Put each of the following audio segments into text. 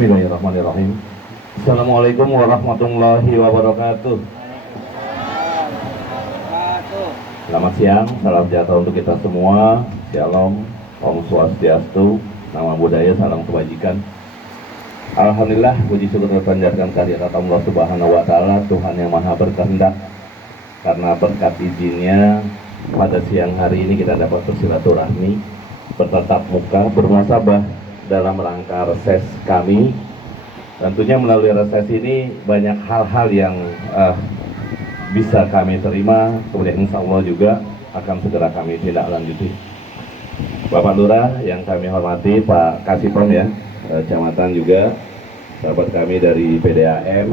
Bismillahirrahmanirrahim. Assalamualaikum warahmatullahi wabarakatuh. Selamat siang, salam sejahtera untuk kita semua. Shalom, Om Swastiastu, nama budaya, salam kebajikan. Alhamdulillah, puji syukur terpanjatkan kehadirat Allah Subhanahu wa Ta'ala, Tuhan yang Maha Berkehendak. Karena berkat izinnya, pada siang hari ini kita dapat bersilaturahmi, bertatap muka, bermuhasabah dalam rangka reses kami. Tentunya melalui reses ini banyak hal-hal yang bisa kami terima, kemudian insya Allah juga akan segera kami tindak lanjuti. Bapak Lurah yang kami hormati, Pak Kasipom ya, Kecamatan juga, sahabat kami dari PDAM,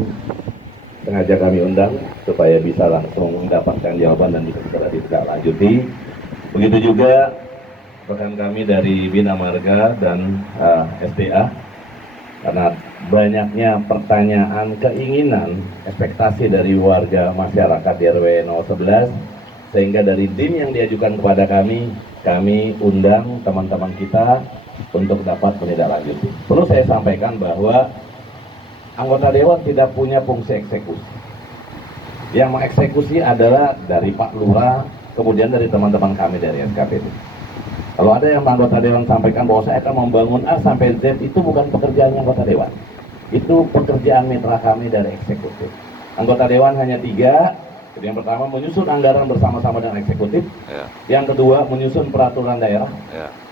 sengaja kami undang supaya bisa langsung mendapatkan jawaban dan bisa segera tindak lanjuti. Begitu juga rekan kami dari Bina Marga dan SDA, karena banyaknya pertanyaan, keinginan, ekspektasi dari warga masyarakat di RW 011, sehingga dari tim yang diajukan kepada kami undang teman-teman kita untuk dapat menindaklanjuti. Perlu saya sampaikan bahwa anggota dewan tidak punya fungsi eksekusi. Yang mengeksekusi adalah dari Pak Lurah, kemudian dari teman-teman kami dari SKPD. Kalau ada yang anggota dewan sampaikan bahwa saya akan membangun A sampai Z, itu bukan pekerjaan anggota dewan. Itu pekerjaan mitra kami dari eksekutif. Anggota dewan hanya 3. Jadi yang pertama menyusun anggaran bersama-sama dengan eksekutif. Yang kedua menyusun peraturan daerah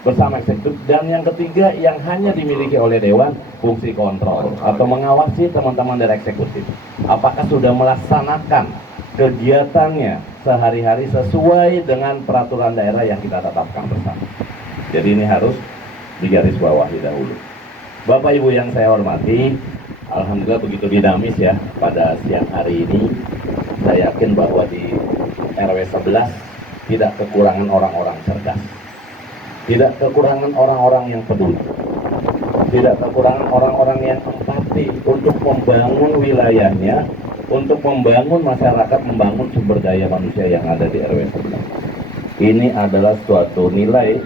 bersama eksekutif. Dan yang ketiga yang hanya dimiliki oleh dewan, fungsi kontrol atau mengawasi teman-teman dari eksekutif. Apakah sudah melaksanakan kegiatannya sehari-hari sesuai dengan peraturan daerah yang kita tetapkan bersama. Jadi ini harus digarisbawahi dahulu. Bapak Ibu yang saya hormati, alhamdulillah begitu dinamis ya pada siang hari ini. Saya yakin bahwa di RW 11 tidak kekurangan orang-orang cerdas, tidak kekurangan orang-orang yang peduli, tidak kekurangan orang-orang yang empati untuk membangun wilayahnya, untuk membangun masyarakat, membangun sumber daya manusia yang ada di RW 11. Ini adalah suatu nilai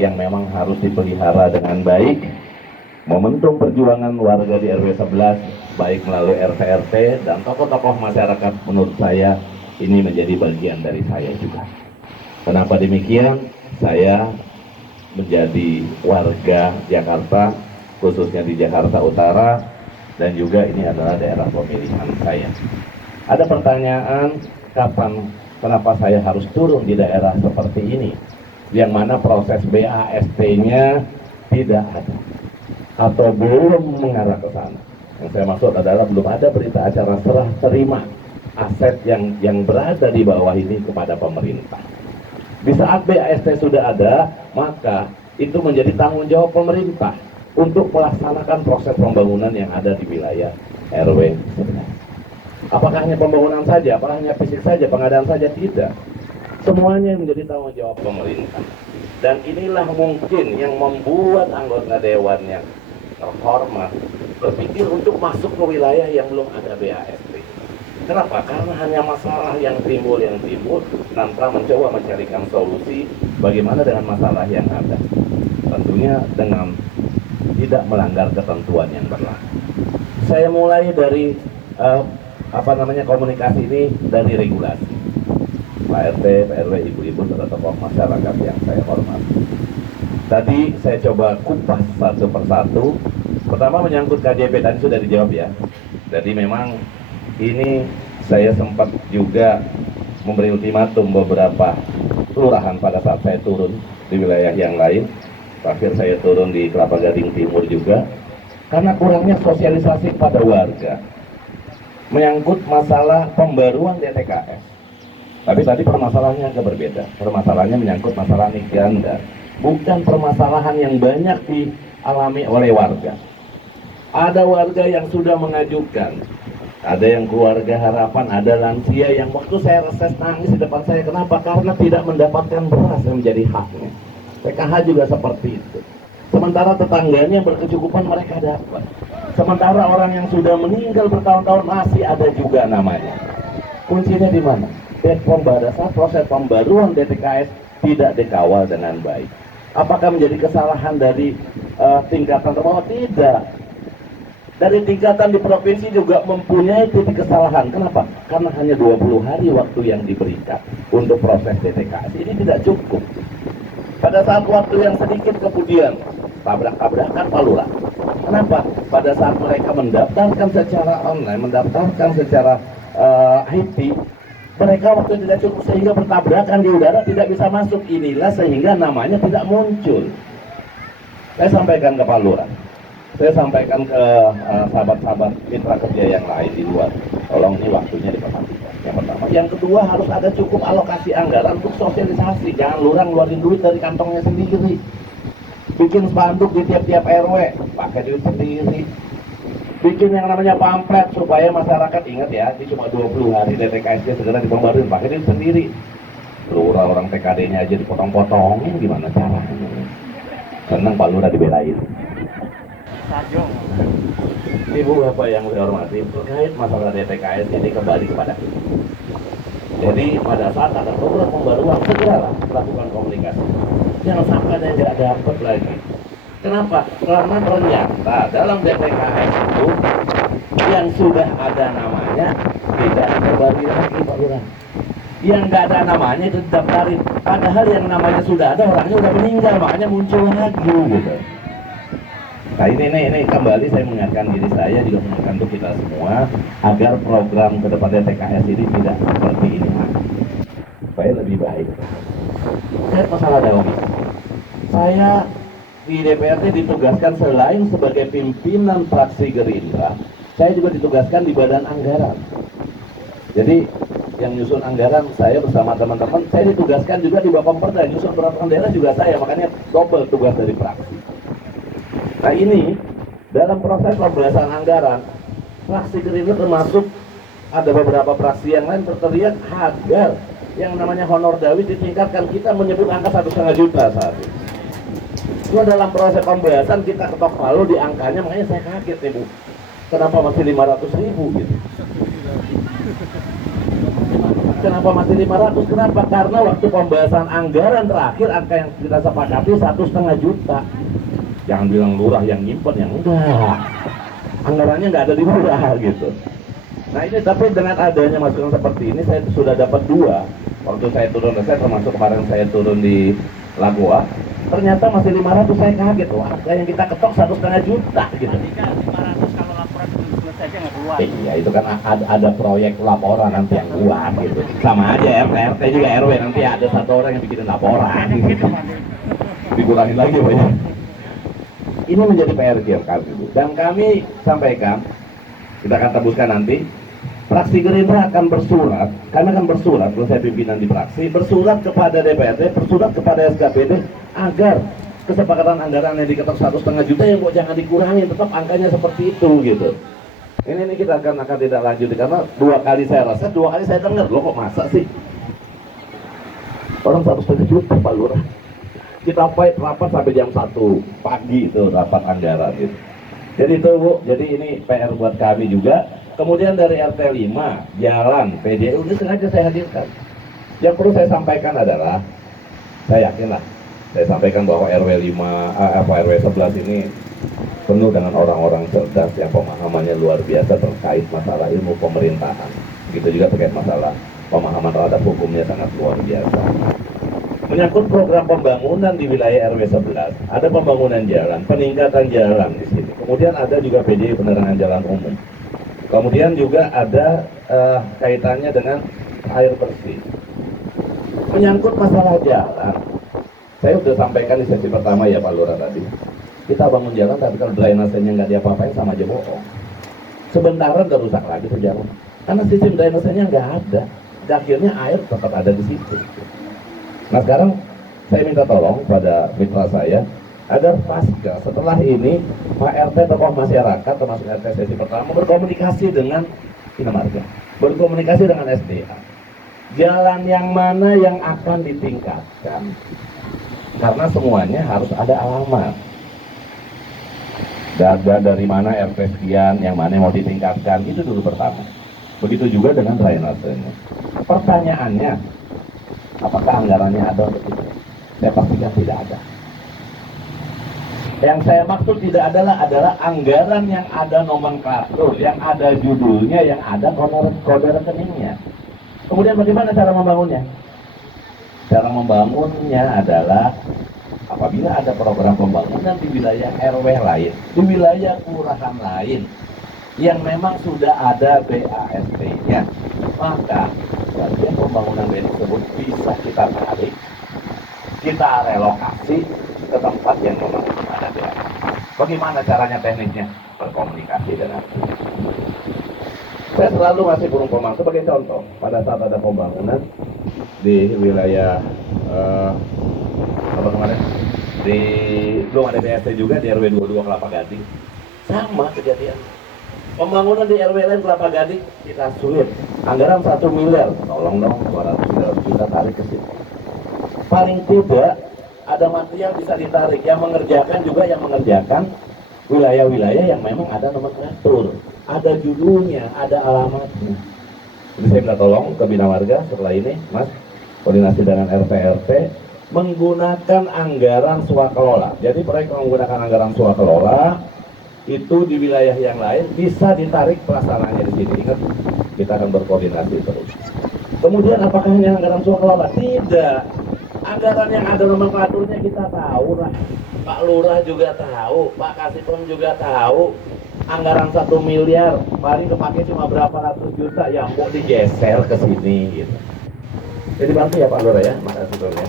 yang memang harus dipelihara dengan baik. Momentum perjuangan warga di RW 11, baik melalui RT-RT dan tokoh-tokoh masyarakat, menurut saya ini menjadi bagian dari saya juga. Kenapa demikian? Saya menjadi warga Jakarta, khususnya di Jakarta Utara, dan juga ini adalah daerah pemilihan saya. Ada pertanyaan, kenapa saya harus turun di daerah seperti ini, yang mana proses BAST-nya tidak ada atau belum mengarah ke sana. Yang saya maksud adalah belum ada berita acara serah terima aset yang berada di bawah ini kepada pemerintah. Di saat BAST sudah ada, maka itu menjadi tanggung jawab pemerintah untuk melaksanakan proses pembangunan yang ada di wilayah RW 11. Apakah hanya pembangunan saja, apakah hanya fisik saja, pengadaan saja? Tidak. Semuanya menjadi tanggung jawab pemerintah. Dan inilah mungkin yang membuat anggota dewan yang terhormat berpikir untuk masuk ke wilayah yang belum ada BAST. Kenapa? Karena hanya masalah yang timbul, tanpa mencoba mencarikan solusi bagaimana dengan masalah yang ada. Tentunya dengan tidak melanggar ketentuan yang berlaku. Saya mulai dari komunikasi ini dari regulasi. Pak RT, Pak RW, ibu-ibu, tokoh masyarakat yang saya hormati. Tadi saya coba kupas satu persatu. Pertama menyangkut KJP, tadi sudah dijawab ya. Jadi memang ini saya sempat juga memberi ultimatum beberapa kelurahan pada saat saya turun di wilayah yang lain. Terakhir saya turun di Kelapa Gading Timur juga, karena kurangnya sosialisasi pada warga menyangkut masalah pembaruan DTKS. Tapi tadi permasalahannya agak berbeda. Permasalahannya menyangkut masalah nik ganda, bukan permasalahan yang banyak dialami oleh warga. Ada warga yang sudah mengajukan, ada yang keluarga harapan, ada lansia yang waktu saya reses nangis di depan saya. Kenapa? Karena tidak mendapatkan beras yang menjadi haknya. PKH juga seperti itu. Sementara tetangganya berkecukupan, mereka dapat. Sementara orang yang sudah meninggal bertahun-tahun masih ada juga namanya. Kuncinya di mana? Pada saat proses pembaruan DTKS tidak dikawal dengan baik. Apakah menjadi kesalahan dari tingkatan terbawah? Tidak. Dari tingkatan di provinsi juga mempunyai titik kesalahan. Kenapa? Karena hanya 20 hari waktu yang diberikan untuk proses DTKS. Ini tidak cukup. Pada saat waktu yang sedikit kemudian tabrak-tabrakan Pak Lurah. Kenapa? Pada saat mereka mendaftarkan secara online, mendaftarkan secara IT, mereka waktu tidak cukup sehingga bertabrakan di udara, tidak bisa masuk. Inilah sehingga namanya tidak muncul. Saya sampaikan ke Pak Lurah, saya sampaikan ke sahabat-sahabat mitra kerja yang lain di luar, tolong ini waktunya diperhatikan. Yang pertama. Yang kedua, harus ada cukup alokasi anggaran untuk sosialisasi. Jangan lurah ngeluarin duit dari kantongnya sendiri. Bikin spanduk di tiap-tiap RW, pakai duit sendiri. Bikin yang namanya pamflet supaya masyarakat ingat ya, ini cuma 20 hari DTKS-nya segera dipembaruin, pakai duit sendiri. Lurah orang TKD-nya aja dipotong-potongin, gimana caranya? Senang Pak Lurah dibelain. Ibu Bapak yang saya hormati, terkait masalah DTKS ini kembali kepada kita. Jadi pada saat ada program pembaruan, segeralah lakukan komunikasi. Jangan sampai ada yang tidak dapat lagi. Kenapa? Karena ternyata dalam DTKS itu yang sudah ada namanya tidak diperbarui lagi Pak Lurah. Yang nggak ada namanya itu didaftarin. Padahal yang namanya sudah ada, orangnya udah meninggal, makanya muncul lagi gitu. Nah ini kembali saya mengingatkan diri saya, juga mengingatkan untuk kita semua, agar program ke depan DTKS ini tidak seperti ini supaya lebih baik. Saya masalah Dawi, saya di DPRD ditugaskan selain sebagai pimpinan fraksi Gerindra, saya juga ditugaskan di badan anggaran. Jadi yang nyusun anggaran saya bersama teman-teman, saya ditugaskan juga di Bapemperda, nyusun peraturan daerah juga saya, makanya double tugas dari fraksi. Nah ini, dalam proses pembahasan anggaran, fraksi Gerindra termasuk ada beberapa fraksi yang lain berteriak agar yang namanya honor Dawi ditingkatkan. Kita menyebut angka 1,5 juta saat ini. Cuma dalam proses pembahasan kita ketok palu di angkanya, makanya saya kaget nih Bu. Kenapa masih 500.000 gitu? Kenapa masih 500? Kenapa? Karena waktu pembahasan anggaran terakhir angka yang kita sepakati 1,5 juta. Jangan bilang lurah yang nyimpen, yang enggak. Anggarannya nggak ada di lurah gitu. Nah ini tapi dengan adanya masukan seperti ini, saya sudah dapat 2. Waktu saya turun, saya termasuk kemarin saya turun di Lagoa, ternyata masih 500, saya kaget. Wah, yang kita ketok 1,5 juta gitu. 500 kalau laporan belum selesai aja nggak keluar. Iya, itu kan ada proyek laporan nanti yang keluar gitu. Sama aja RT juga RW nanti ada satu orang yang bikin laporan gitu. Dikurangin lagi banyak. Ini menjadi PR kami, Bu. Dan kami sampaikan, kita akan tembuskan nanti, fraksi Gerindra akan bersurat, kami akan bersurat, kalau saya pimpinan di fraksi, bersurat kepada DPRD, bersurat kepada SKPD, agar kesepakatan anggaran yang diketok 1,5 juta yang kok jangan dikurangi, tetap angkanya seperti itu gitu. Ini kita akan tidak lanjut, karena 2 kali saya rasa, 2 kali saya dengar, loh kok masa sih? Orang 1,5 juta Pak Lurah. Kita fight rapat sampai jam 1 pagi itu rapat anggaran gitu. Jadi itu Bu, jadi ini PR buat kami juga. Kemudian dari RT 5, jalan, PDU ini sengaja saya hadirkan. Yang perlu saya sampaikan adalah, saya yakin lah, saya sampaikan bahwa RW 5, RW 11 ini penuh dengan orang-orang cerdas yang pemahamannya luar biasa terkait masalah ilmu pemerintahan. Begitu juga terkait masalah pemahaman terhadap hukumnya sangat luar biasa. Menyangkut program pembangunan di wilayah RW 11, ada pembangunan jalan, peningkatan jalan di sini. Kemudian ada juga PDI penerangan jalan umum. Kemudian juga ada kaitannya dengan air bersih. Menyangkut masalah jalan, saya sudah sampaikan di sesi pertama ya Pak Lurah tadi. Kita bangun jalan, tapi kalau drainasenya nggak diapa-apain sama aja bohong. Sebentaran udah rusak lagi tuh jalan. Karena sistem drainasenya nggak ada. Dan akhirnya air tetap ada di situ. Nah sekarang saya minta tolong pada mitra saya, agar pasca setelah ini Pak RT tokoh masyarakat termasuk RT sesi pertama berkomunikasi dengan Inamarga, berkomunikasi dengan SDA. Jalan yang mana yang akan ditingkatkan? Karena semuanya harus ada alamat. Dari mana RT sekian, yang mana yang mau ditingkatkan, itu dulu pertama. Begitu juga dengan drainasenya. Pertanyaannya, apakah anggarannya ada untuk itu? Saya pastikan tidak ada. Yang saya maksud tidak adalah anggaran yang ada nomenklatur, yang ada judulnya, yang ada kode rekeningnya. Kemudian bagaimana cara membangunnya? Cara membangunnya adalah apabila ada program pembangunan di wilayah RW lain, di wilayah kelurahan lain, yang memang sudah ada BAST-nya, maka bagian pembangunan BAST tersebut bisa kita tarik, kita relokasi ke tempat yang memang ada BAST. Bagaimana caranya teknisnya? Berkomunikasi dengan saya selalu ngasih burung pemang sebagai contoh. Pada saat ada pembangunan di wilayah apa kemarin di belum ada BST juga di RW 22 Kelapa Gading, sama kejadian. Pembangunan di RW lain Kelapa Gading kita sulit, anggaran 1 miliar, tolong dong 200 juta tarik ke situ. Paling tidak ada material bisa ditarik, yang mengerjakan wilayah-wilayah yang memang ada nomenklatur, ada judulnya, ada alamatnya. Jadi saya minta tolong ke Bina Marga setelah ini, Mas, koordinasi dengan RT menggunakan anggaran swakelola. Jadi proyek menggunakan anggaran swakelola itu di wilayah yang lain bisa ditarik pelaksanaannya di sini. Ingat, kita akan berkoordinasi terus. Kemudian apakah ini anggaran swakelola? Tidak. Anggaran yang ada nomenklaturnya kita tahu lah. Pak Lurah juga tahu, Pak Kasipom juga tahu. Anggaran 1 miliar, paling kepake cuma berapa ratus juta, yang mau digeser ke sini gitu. Jadi bantu ya Pak Lurah ya, Mas Kasipom ya.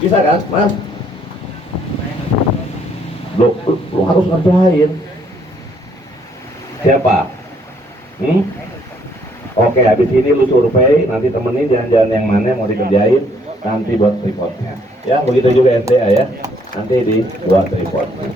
Bisa kan, Mas? Lu harus ngerjain. Siapa? Oke, habis ini lu survei, nanti temenin jalan-jalan yang mana yang mau dikerjain, nanti buat reportnya. Ya, begitu juga SDA ya, nanti dibuat reportnya.